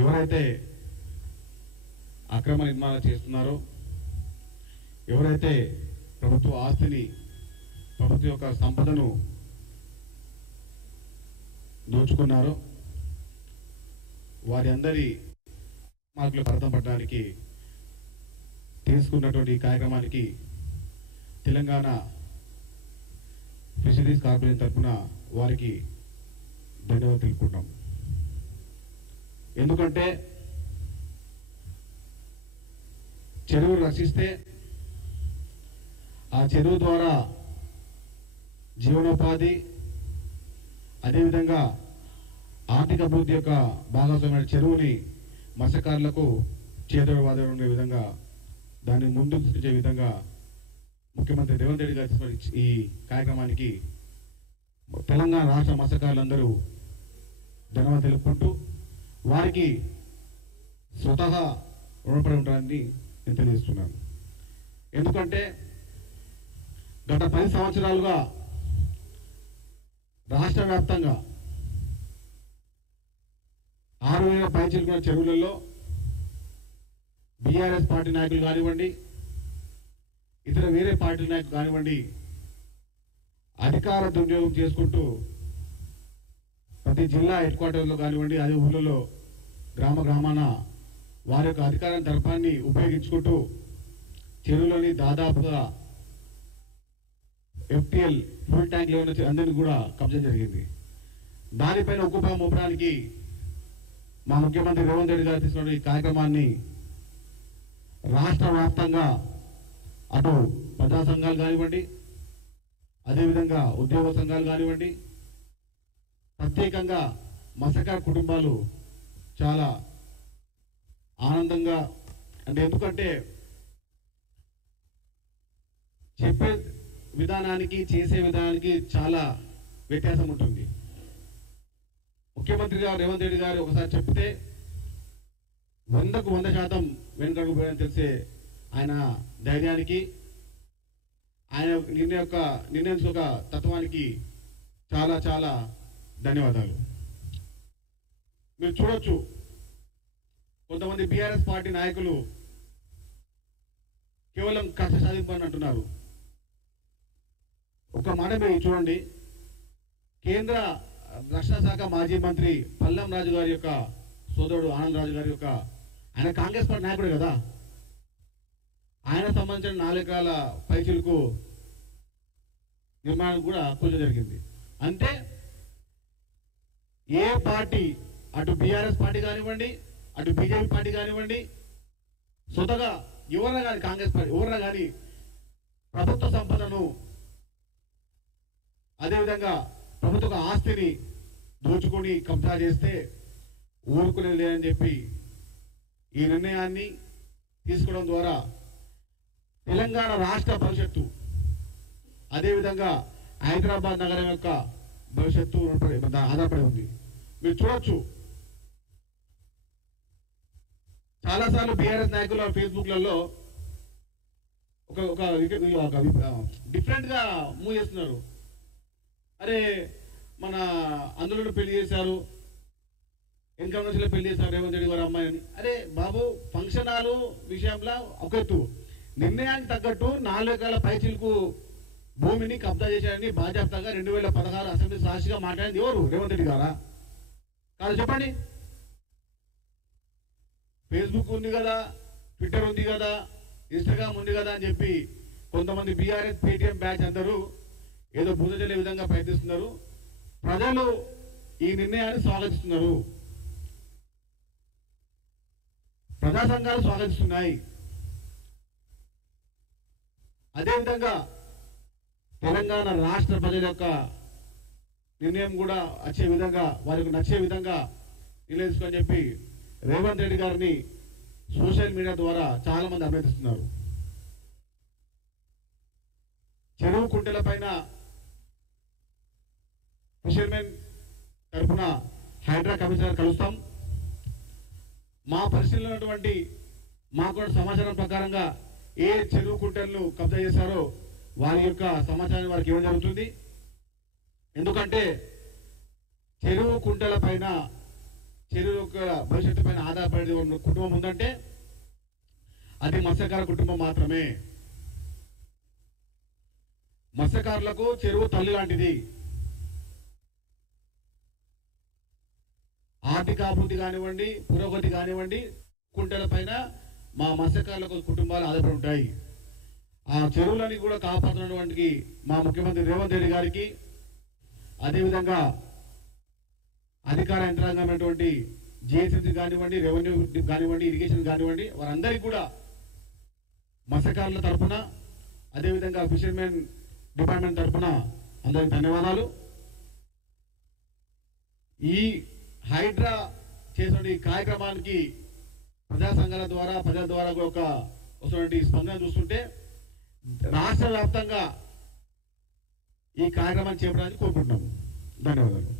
ఎవరైతే అక్రమ నిర్మాణాలు చేస్తున్నారో, ఎవరైతే ప్రభుత్వ ఆస్తిని, ప్రభుత్వ యొక్క సంపదను దోచుకున్నారో వారి అందరి మార్కులు అర్థం పడడానికి తీసుకున్నటువంటి కార్యక్రమానికి తెలంగాణ ఫిషరీస్ కార్పొరేషన్ తరఫున వారికి ధన్యవాదాలు తెలుపుకుంటాం. ఎందుకంటే చెరువులు రక్షిస్తే ఆ చెరువు ద్వారా జీవనోపాధి, అదేవిధంగా ఆర్థిక అభివృద్ధి యొక్క భాగస్వామ్యమైన చెరువుని మత్స్యకారులకు చేదోడు వాదోడు ఉండే విధంగా దాన్ని ముందుకు తీసుకొచ్చే విధంగా ముఖ్యమంత్రి రేవంత్ రెడ్డి గారు ఈ కార్యక్రమానికి తెలంగాణ రాష్ట్ర మత్స్యకారులందరూ ధన్యవాదాలు తెలుపుకుంటూ వారికి స్వతహా రుణపడి ఉంటారని నేను తెలియజేస్తున్నాను. ఎందుకంటే గత 10 సంవత్సరాలుగా రాష్ట్ర వ్యాప్తంగా 6,000 పైచిలుకున్న చెరువులలో బీఆర్ఎస్ పార్టీ నాయకులు కానివ్వండి, ఇతర వేరే పార్టీ నాయకులు కానివ్వండి, అధికార దుర్వినియోగం చేసుకుంటూ ప్రతి జిల్లా హెడ్ క్వార్టర్లో కానివ్వండి, అదే ఊళ్ళలో గ్రామాన వారి యొక్క అధికార దర్పాన్ని ఉపయోగించుకుంటూ చెరువులోని దాదాపుగా FTL ఫుల్ ట్యాంక్ లెవెల్ అందరినీ కూడా కబ్జా జరిగింది. దానిపైన ఉక్కుపై మోపడానికి మా ముఖ్యమంత్రి రేవంత్ రెడ్డి గారు తీసుకున్న ఈ కార్యక్రమాన్ని రాష్ట్ర వ్యాప్తంగా అటు ప్రజా సంఘాలు కానివ్వండి, అదేవిధంగా ఉద్యోగ సంఘాలు కానివ్వండి, ప్రత్యేకంగా మత్స్యకార కుటుంబాలు చాలా ఆనందంగా, అంటే ఎందుకంటే చెప్పే విధానానికి చేసే విధానానికి చాలా వ్యత్యాసం ఉంటుంది. ముఖ్యమంత్రి గారు రేవంత్ రెడ్డి గారు ఒకసారి చెప్తే 100కు 100% వెనుకడుగు పోయాలని తెలిసే ఆయన ధైర్యానికి, ఆయన నిర్ణయించుక తత్వానికి చాలా చాలా ధన్యవాదాలు. మీరు చూడొచ్చు, కొంతమంది బీఆర్ఎస్ పార్టీ నాయకులు కేవలం కక్ష సాధింపు అని అంటున్నారు. ఒక మాట మీరు చూడండి, కేంద్ర రక్షణ శాఖ మాజీ మంత్రి పల్లం రాజు గారి యొక్క సోదరుడు ఆనంద్ రాజు గారి యొక్క, ఆయన కాంగ్రెస్ పార్టీ నాయకుడు కదా, ఆయన సంబంధించిన 4 ఎకరాల పైచిలుకు నిర్మాణం కూడా కొంచెం జరిగింది. అంటే ఏ పార్టీ, అటు బీఆర్ఎస్ పార్టీ కానివ్వండి, అటు బీజేపీ పార్టీ కానివ్వండి, సొంతగా ఎవరైనా కానీ, కాంగ్రెస్ పార్టీ ఎవరైనా కానీ ప్రభుత్వ సంపదను, అదేవిధంగా ప్రభుత్వ ఆస్తిని దోచుకొని కబ్జా చేస్తే ఊరుకునేది లేదని చెప్పి ఈ నిర్ణయాన్ని తీసుకోవడం ద్వారా తెలంగాణ రాష్ట్ర భవిష్యత్తు, అదేవిధంగా హైదరాబాద్ నగరం యొక్క భవిష్యత్తు ఆధారపడి ఉంది. మీరు చూడొచ్చు, చాలాసార్లు బీఆర్ఎస్ నాయకులు ఫేస్బుక్లలో ఒక డిఫరెంట్గా మూవ్ చేస్తున్నారు. అరే మన అందులో పెళ్లి చేశారు, ఇన్కమ్ నుంచి పెళ్లి చేశారు రేవంత్ రెడ్డి గారు అమ్మాయిని. అరే బాబు, ఫంక్షన్ హాలు విషయంలో ఒక ఎత్తు, నిర్ణయానికి తగ్గట్టు 4 ఎకరాల పైచిలకు భూమిని కబ్జా చేశారని బాధ్యతగా 2016 అసెంబ్లీ సాక్షిగా మాట్లాడింది ఎవరు? రేవంత్ రెడ్డి గారా? కాదు చెప్పండి. ఫేస్బుక్ ఉంది కదా, ట్విట్టర్ ఉంది కదా, ఇన్స్టాగ్రామ్ ఉంది కదా అని చెప్పి కొంతమంది బీఆర్ఎస్ పేటీఎం బ్యాచ్ అందరూ ఏదో బుద్ధ చెల్లే విధంగా ప్రయత్నిస్తున్నారు. ప్రజలు ఈ నిర్ణయాన్ని స్వాగతిస్తున్నారు, ప్రజా సంఘాలు స్వాగతిస్తున్నాయి. అదేవిధంగా తెలంగాణ రాష్ట్ర ప్రజల యొక్క నిర్ణయం కూడా వచ్చే విధంగా, వారికి నచ్చే విధంగా నిర్ణయించుకొని చెప్పి రేవంత్ రెడ్డి గారిని సోషల్ మీడియా ద్వారా చాలా మంది అభినందిస్తున్నారు. చెరువు కుంటల పైన ఫిషర్మెన్ తరఫున హైడ్రా కమిషనర్ కలుస్తాం. మా పరిశీలన ఉన్నటువంటి మాకు సమాచారం ప్రకారంగా ఏ చెరువు కుంటలను కబ్జా చేశారో వారి యొక్క సమాచారం వారికి ఇవ్వడం జరుగుతుంది. ఎందుకంటే చెరువు కుంటల పైన చెరువు యొక్క భవిష్యత్తు పైన ఆధారపడే ఉన్న కుటుంబం ఉందంటే అది మత్స్యకార కుటుంబం మాత్రమే. మత్స్యకారులకు చెరువు తల్లి లాంటిది. ఆర్థిక అభివృద్ధి కానివ్వండి, పురోగతి కానివ్వండి, కుంటల పైన మా మత్స్యకారులకు కుటుంబాలు ఆధారపడి ఉంటాయి. ఆ చెరువులని కూడా కాపాడుతున్నటువంటి మా ముఖ్యమంత్రి రేవంత్ రెడ్డి గారికి, అదేవిధంగా అధికార యంత్రాంగమైనటువంటి జిహెచ్ఎంసీ కానివ్వండి, రెవెన్యూ కానివ్వండి, ఇరిగేషన్ కానివ్వండి, వారందరికీ కూడా మత్స్యకారుల తరఫున, అదేవిధంగా ఫిషర్మెన్ డిపార్ట్మెంట్ తరఫున అందరికి ధన్యవాదాలు. ఈ హైడ్రా చేసిన ఈ కార్యక్రమానికి ప్రజా సంఘాల ద్వారా, ప్రజల ద్వారా ఒక వస్తున్నటువంటి స్పందన చూస్తుంటే రాష్ట్ర వ్యాప్తంగా ఈ కార్యక్రమాన్ని చేపట్టడానికి కోరుకుంటున్నాము. ధన్యవాదాలు.